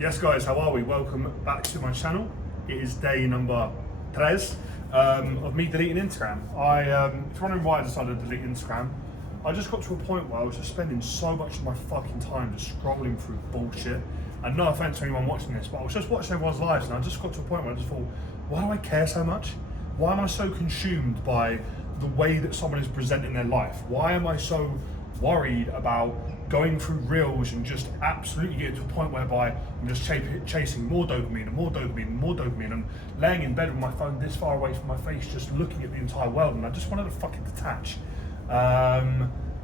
Yes guys, how are we? Welcome back to my channel. It is day number 3 of me deleting Instagram. If you're wondering why I decided to delete Instagram, I just got to a point where I was just spending so much of my fucking time just scrolling through bullshit. And no offense to anyone watching this, but I was just watching everyone's lives and I just got to a point where I just thought, why do I care so much? Why am I so consumed by the way that someone is presenting their life? Why am I so worried about going through reels and just absolutely getting to a point whereby I'm just chasing more dopamine and more dopamine and more dopamine and laying in bed with my phone this far away from my face just looking at the entire world, and I just wanted to fucking detach.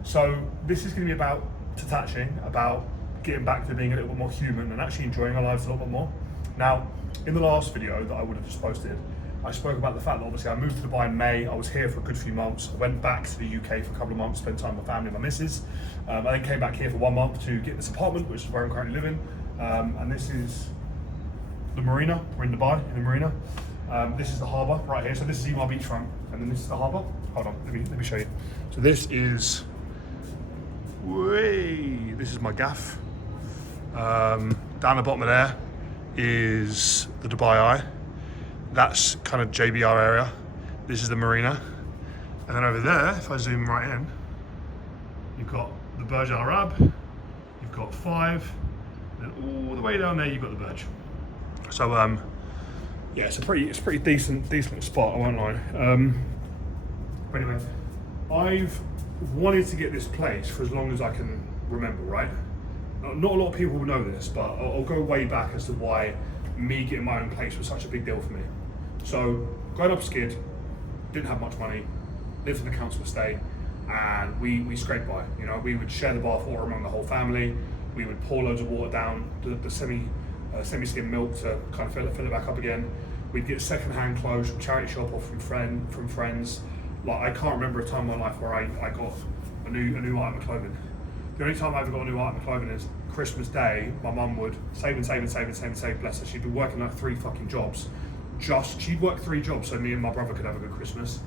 So this is going to be about detaching, about getting back to being a little bit more human and actually enjoying our lives a little bit more. Now, in the last video that I would have just posted, I spoke about the fact that obviously I moved to Dubai in May. I was here for a good few months. I went back to the UK for a couple of months, spent time with my family and my missus. I then came back here for 1 month to get this apartment, which is where I'm currently living. And this is the marina. We're in Dubai, in the marina. This is the harbour right here. So this is Emaar beachfront, and then this is the harbour. Hold on, let me show you. So this is my gaff. Down the bottom of there is the Dubai Eye. That's kind of JBR area. This is the marina. And then over there, if I zoom right in, you've got the Burj Al Arab, you've got 5, and then all the way down there you've got the Burj. So yeah, it's a pretty decent spot, I won't lie. But anyway, I've wanted to get this place for as long as I can remember, right? Not a lot of people will know this, but I'll go way back as to why me getting my own place was such a big deal for me. So, growing up as a kid, didn't have much money, lived in a council estate, and we scraped by. You know, we would share the bath water among the whole family. We would pour loads of water down the semi-skim milk to kind of fill it back up again. We'd get second-hand clothes from charity shop or from friends. Like, I can't remember a time in my life where I got a new item of clothing. The only time I ever got a new item of clothing is Christmas Day. My mum would save, bless her. She'd be working like 3 fucking jobs. She'd work 3 jobs so me and my brother could have a good Christmas.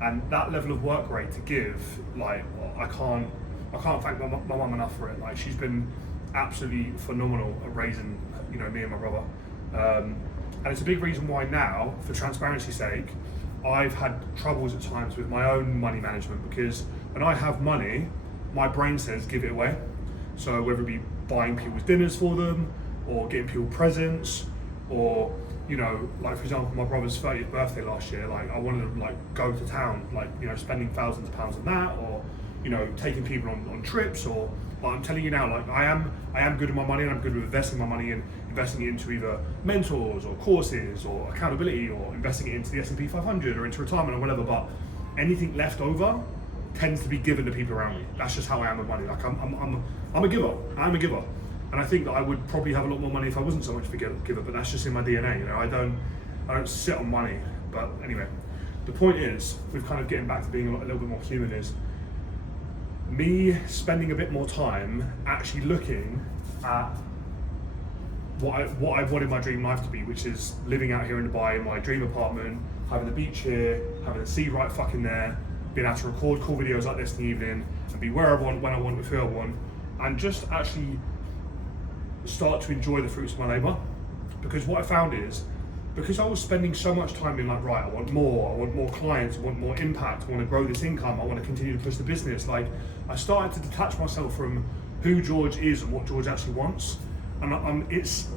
And that level of work rate to give, like, I can't thank my mum enough for it. Like, she's been absolutely phenomenal at raising, you know, me and my brother. And it's a big reason why now, for transparency's sake, I've had troubles at times with my own money management, because when I have money, my brain says give it away. So whether it be buying people's dinners for them, or getting people presents, or, you know, like for example, my brother's 30th birthday last year, like I wanted to like go to town, like, you know, spending thousands of pounds on that, or, you know, taking people on trips, or like I'm telling you now, like I am good with my money, and I'm good with investing my money and investing it into either mentors or courses or accountability, or investing it into the S&P 500 or into retirement or whatever. But anything left over tends to be given to people around me. That's just how I am with money. Like I'm a giver. I'm a giver, and I think that I would probably have a lot more money if I wasn't so much of a giver. But that's just in my DNA. You know, I don't sit on money. But anyway, the point is, with kind of getting back to being a little bit more human, is me spending a bit more time actually looking at what I wanted my dream life to be, which is living out here in Dubai in my dream apartment, having the beach here, having the sea right fucking there, being able to record cool videos like this in the evening, and be where I want, when I want, with who I want, and just actually start to enjoy the fruits of my labour. Because what I found is, because I was spending so much time being like, right, I want more clients, I want more impact, I want to grow this income, I want to continue to push the business, like I started to detach myself from who George is and what George actually wants. And it's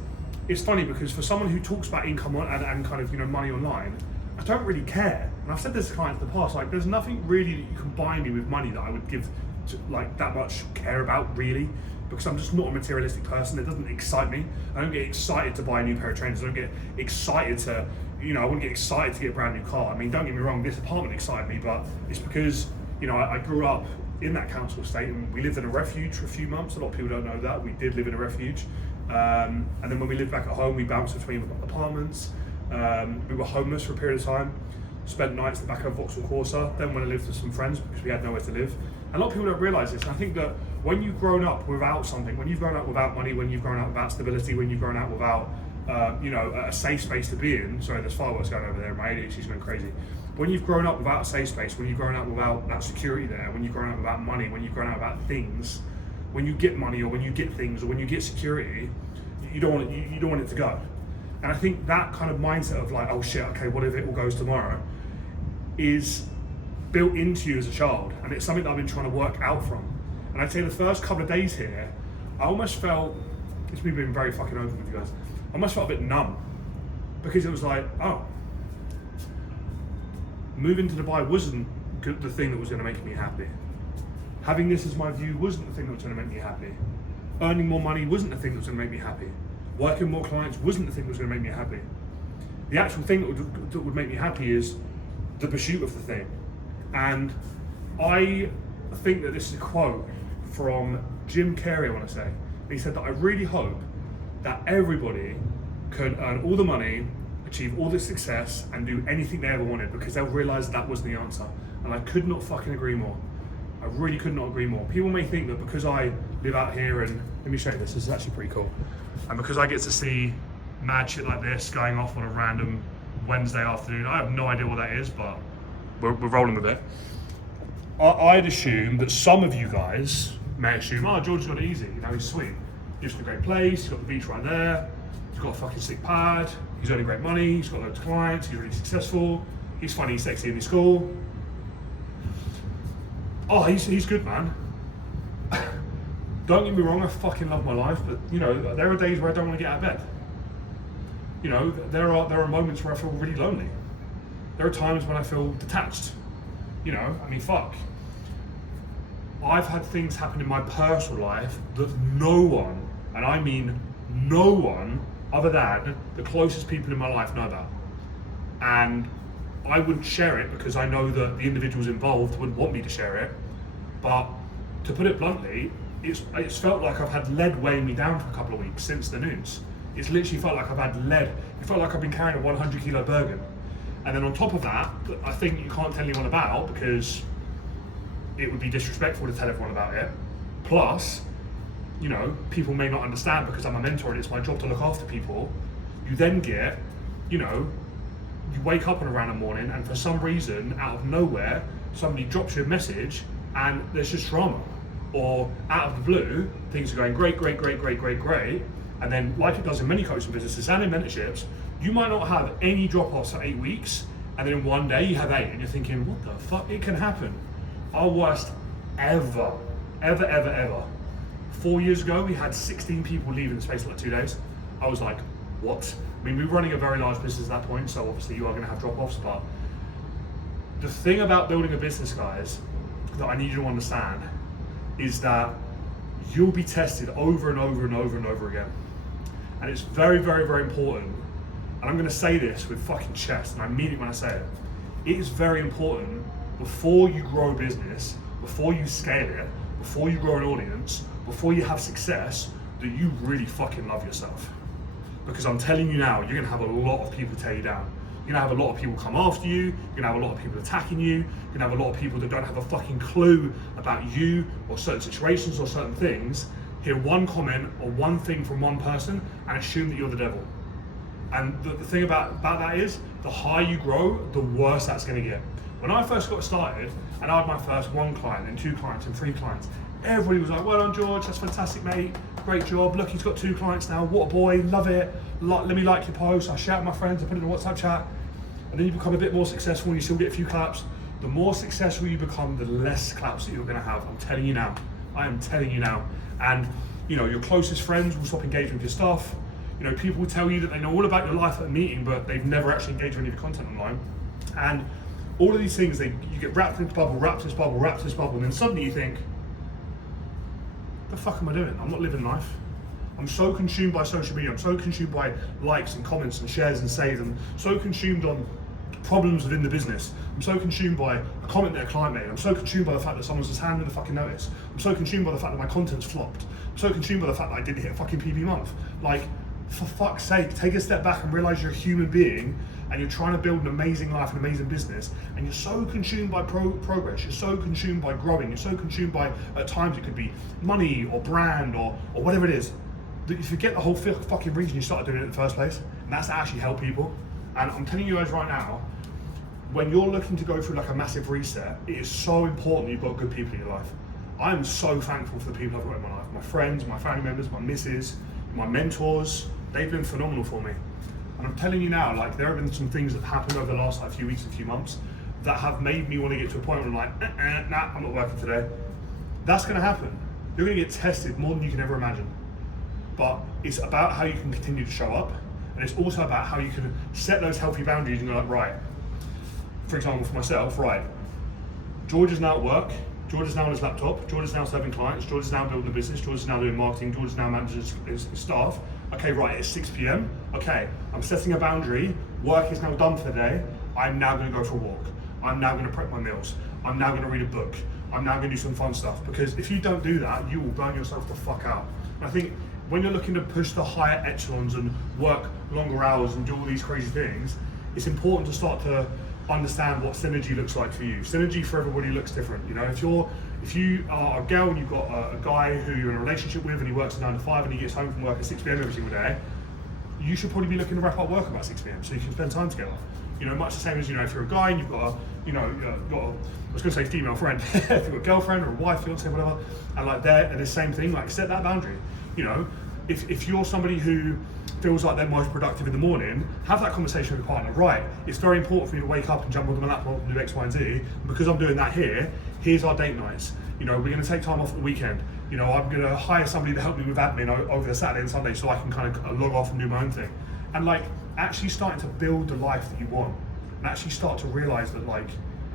funny, because for someone who talks about income and kind of, you know, money online, I don't really care. And I've said this to clients in the past, like there's nothing really that you can buy me with money that I would give to, like, that much care about, really, because I'm just not a materialistic person. It doesn't excite me. I don't get excited to buy a new pair of trainers. I don't get excited to, you know, I wouldn't get excited to get a brand new car. I mean, don't get me wrong, this apartment excited me, but it's because, you know, I grew up in that council estate, and we lived in a refuge for a few months. A lot of people don't know that. We did live in a refuge. And then when we lived back at home, we bounced between apartments. We were homeless for a period of time, spent nights at the back of Vauxhall Corsa, then went and lived with some friends because we had nowhere to live. And a lot of people don't realise this, and I think that when you've grown up without something, when you've grown up without money, when you've grown up without stability, when you've grown up without you know, a safe space to be in, sorry, there's fireworks going over there, my ADHD's going crazy. When you've grown up without a safe space, when you've grown up without that security there, when you've grown up without money, when you've grown up without things, when you get money or when you get things or when you get security, You don't want it, you don't want it to go. And I think that kind of mindset of like, oh shit, okay, what if it all goes tomorrow, is built into you as a child, and it's something that I've been trying to work out from. And I'd say the first couple of days here, I almost felt, it's me being very fucking open with you guys, I almost felt a bit numb, because it was like, oh, moving to Dubai wasn't the thing that was going to make me happy. Having this as my view wasn't the thing that was going to make me happy. Earning more money wasn't the thing that was going to make me happy. Working more clients wasn't the thing that was going to make me happy. The actual thing that would make me happy is the pursuit of the thing. And I think that this is a quote from Jim Carrey, I want to say. He said that I really hope that everybody can earn all the money, achieve all the success, and do anything they ever wanted, because they'll realize that was the answer. And I could not fucking agree more. I really could not agree more. People may think that because I live out here, and let me show you this is actually pretty cool. And because I get to see mad shit like this going off on a random Wednesday afternoon, I have no idea what that is, but we're rolling with it. I'd assume that some of you guys may assume, oh, George's got it easy, you know, he's sweet. He's got a great place, he's got the beach right there, he's got a fucking sick pad, he's earning great money, he's got loads of clients, he's really successful, he's funny, he's sexy in his school. Oh, he's good, man. Don't get me wrong, I fucking love my life, but you know, there are days where I don't want to get out of bed. You know, there are moments where I feel really lonely. There are times when I feel detached. You know, I mean, fuck. I've had things happen in my personal life that no one, and I mean no one, other than the closest people in my life know about. And I wouldn't share it because I know that the individuals involved wouldn't want me to share it. But to put it bluntly, it's felt like I've had lead weighing me down for a couple of weeks since the news. It's literally felt like I've had lead. It felt like I've been carrying a 100 kilo burden. And then on top of that, I think you can't tell anyone about because it would be disrespectful to tell everyone about it. Plus, you know, people may not understand because I'm a mentor and it's my job to look after people. You then get, you know, you wake up on a random morning and for some reason, out of nowhere, somebody drops you a message and there's just drama. Or out of the blue, things are going great, and then like it does in many coaching businesses and in mentorships, you might not have any drop-offs for 8 weeks, and then in one day you have 8, and you're thinking, what the fuck, it can happen. Our worst ever. 4 years ago, we had 16 people leave in the space of like 2 days. I was like, what? I mean, we were running a very large business at that point, so obviously you are gonna have drop-offs, but the thing about building a business, guys, that I need you to understand is that you'll be tested over and over again. And it's very important, and I'm gonna say this with fucking chest, and I mean it when I say it. It is very important before you grow a business, before you scale it, before you grow an audience, before you have success, that you really fucking love yourself. Because I'm telling you now, you're gonna have a lot of people tear you down. You're gonna have a lot of people come after you, you're gonna have a lot of people attacking you, you're gonna have a lot of people that don't have a fucking clue about you or certain situations or certain things, hear one comment or one thing from one person and assume that you're the devil. And the thing about that is, the higher you grow, the worse that's gonna get. When I first got started, and I had my first 1 client, and 2 clients, and 3 clients, everybody was like, well done George, that's fantastic mate, great job, look he's got 2 clients now, what a boy, love it, let me like your post, I share it with my friends, I put it in a WhatsApp chat, and then you become a bit more successful and you still get a few claps. The more successful you become, the less claps that you're gonna have, I'm telling you now, I am telling you now. And you know, your closest friends will stop engaging with your stuff. You know, people will tell you that they know all about your life at a meeting, but they've never actually engaged with any of your content online. And all of these things, you get wrapped in this bubble, and then suddenly you think, the fuck am I doing? I'm not living life. I'm so consumed by social media, I'm so consumed by likes and comments and shares and saves, and so consumed on problems within the business. I'm so consumed by a comment that a client made. I'm so consumed by the fact that someone's just handed a fucking notice. I'm so consumed by the fact that my content's flopped. I'm so consumed by the fact that I didn't hit a fucking PB month. Like, for fuck's sake, take a step back and realize you're a human being and you're trying to build an amazing life, an amazing business, and you're so consumed by progress, you're so consumed by growing, you're so consumed by, at times it could be money or brand or whatever it is, that you forget the whole fucking reason you started doing it in the first place, and that's to actually help people. And I'm telling you guys right now, when you're looking to go through like a massive reset, it is so important you've got good people in your life. I am so thankful for the people I've got in my life, my friends, my family members, my missus, my mentors, they've been phenomenal for me. And I'm telling you now, like there have been some things that have happened over the last like few weeks and few months that have made me want to get to a point where I'm like, nah, I'm not working today. That's gonna happen. You're gonna get tested more than you can ever imagine. But it's about how you can continue to show up, and it's also about how you can set those healthy boundaries and go like, right, for example, for myself, right, George is now at work, George is now on his laptop, George is now serving clients, George is now building a business, George is now doing marketing, George is now managing his staff. Okay, right, it's 6 p.m. Okay, I'm setting a boundary, work is now done for the day, I'm now gonna go for a walk. I'm now gonna prep my meals. I'm now gonna read a book. I'm now gonna do some fun stuff. Because if you don't do that, you will burn yourself the fuck out. And I think when you're looking to push the higher echelons and work longer hours and do all these crazy things, it's important to start to understand what synergy looks like for you. Synergy for everybody looks different. You know, if you are a girl and you've got a guy who you're in a relationship with and he works 9 to 5 and he gets home from work at 6 p.m. every single day, you should probably be looking to wrap up work about 6 p.m. so you can spend time together. You know, much the same as, you know, if you're a guy and you've got I was gonna say female friend, if you've got a girlfriend or a wife, fiance, whatever, and like they're the same thing, like set that boundary. You know, if you're somebody who feels like they're most productive in the morning, have that conversation with your partner. Right, it's very important for me to wake up and jump onto my laptop and do X, Y, and Z. And because I'm doing that here, here's our date nights. You know, we're gonna take time off the weekend. You know, I'm gonna hire somebody to help me with admin over the Saturday and Sunday so I can kind of log off and do my own thing. And like actually starting to build the life that you want and actually start to realize that like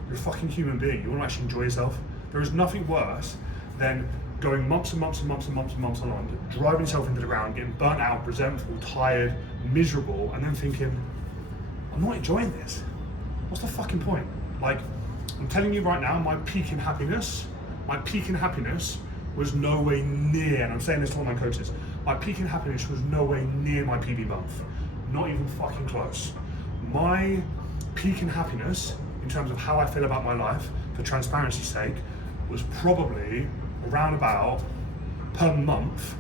you're a fucking human being. You want to actually enjoy yourself. There is nothing worse than going months and months and months and months and months on end, driving yourself into the ground, getting burnt out, resentful, tired, miserable, and then thinking, I'm not enjoying this. What's the fucking point? Like, I'm telling you right now, my peak in happiness was nowhere near, and I'm saying this to all my coaches, my peak in happiness was nowhere near my PB month. Not even fucking close. My peak in happiness, in terms of how I feel about my life, for transparency's sake, was probably around about, per month,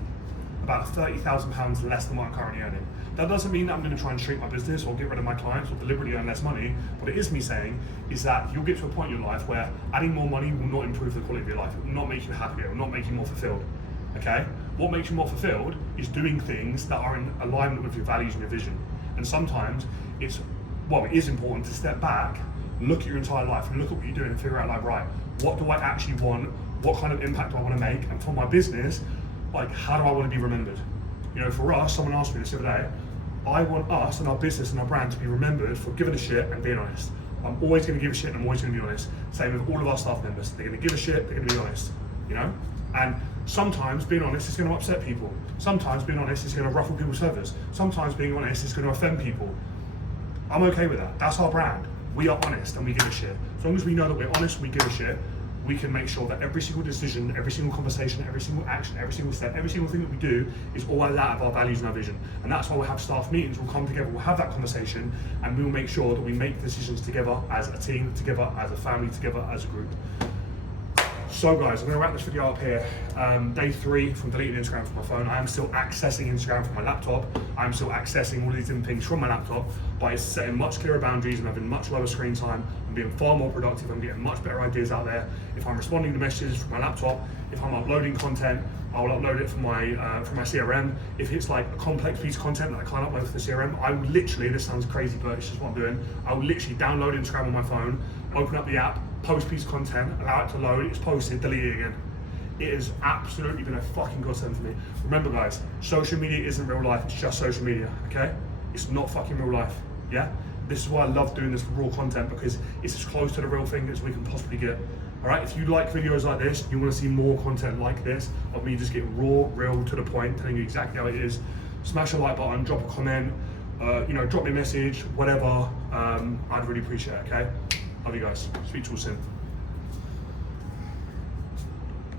about £30,000 less than what I'm currently earning. That doesn't mean that I'm going to try and shrink my business or get rid of my clients or deliberately earn less money. What it is me saying is that you'll get to a point in your life where adding more money will not improve the quality of your life. It will not make you happier. It will not make you more fulfilled. Okay? What makes you more fulfilled is doing things that are in alignment with your values and your vision. And sometimes it is important to step back, look at your entire life and look at what you're doing and figure out like, right, what do I actually want? What kind of impact do I want to make? And for my business, like, how do I want to be remembered? You know, for us, someone asked me this the other day, I want us and our business and our brand to be remembered for giving a shit and being honest. I'm always going to give a shit and I'm always going to be honest. Same with all of our staff members. They're going to give a shit, they're going to be honest, you know? And sometimes being honest is going to upset people. Sometimes being honest is going to ruffle people's feathers. Sometimes being honest is going to offend people. I'm okay with that. That's our brand. We are honest and we give a shit. As long as we know that we're honest and we give a shit, we can make sure that every single decision, every single conversation, every single action, every single step, every single thing that we do is always out of our values and our vision. And that's why we'll have staff meetings, we'll come together, we'll have that conversation, and we'll make sure that we make decisions together as a team, together as a family, together as a group. So guys, I'm gonna wrap this video up here. Day 3 from deleting Instagram from my phone. I am still accessing Instagram from my laptop. I'm still accessing all these different things from my laptop, but it's setting much clearer boundaries and having much lower screen time. I'm being far more productive. I'm getting much better ideas out there. If I'm responding to messages from my laptop, if I'm uploading content, I'll upload it from my CRM. If it's like a complex piece of content that I can't upload to the CRM, I will literally, this sounds crazy, but it's just what I'm doing. I will literally download Instagram on my phone, open up the app, post piece of content, allow it to load, it's posted, delete it again. It has absolutely been a fucking godsend for me. Remember guys, social media isn't real life, it's just social media, okay? It's not fucking real life, yeah? This is why I love doing this raw content, because it's as close to the real thing as we can possibly get. All right, if you like videos like this, you want to see more content like this, of me just get raw, real, to the point, telling you exactly how it is, smash the like button, drop a comment, drop me a message, whatever, I'd really appreciate it, okay? Love you guys, speak to you all soon.